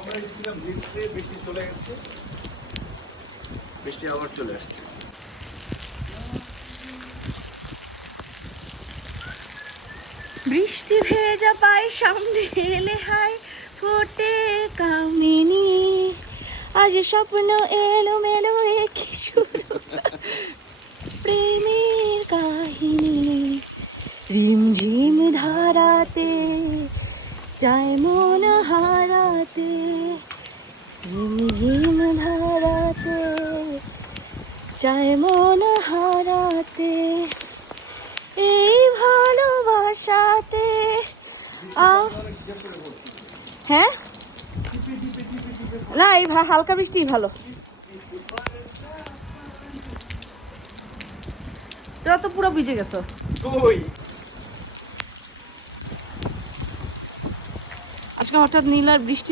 আমরা ছিলাম ভিতরে, বৃষ্টি চলে গেছে, বৃষ্টি আবার চলে আসছে। বৃষ্টি ভেজা পাই সামনে এলে হাই ফোটে কামিনী, আজ স্বপ্ন এলো মেলো কি শুরু প্রেমের কাহিনী। রিমঝিম ধারাতে চায় মন হারাতে, রিমঝিম ধারাতে চায় মন হারাতে, এই ভালোবাসাতে হ্যাঁ না, এই হালকা বৃষ্টি ভালো। তোরা তো পুরো ভিজে গেছো। আজকে হঠাৎ নীলার বৃষ্টি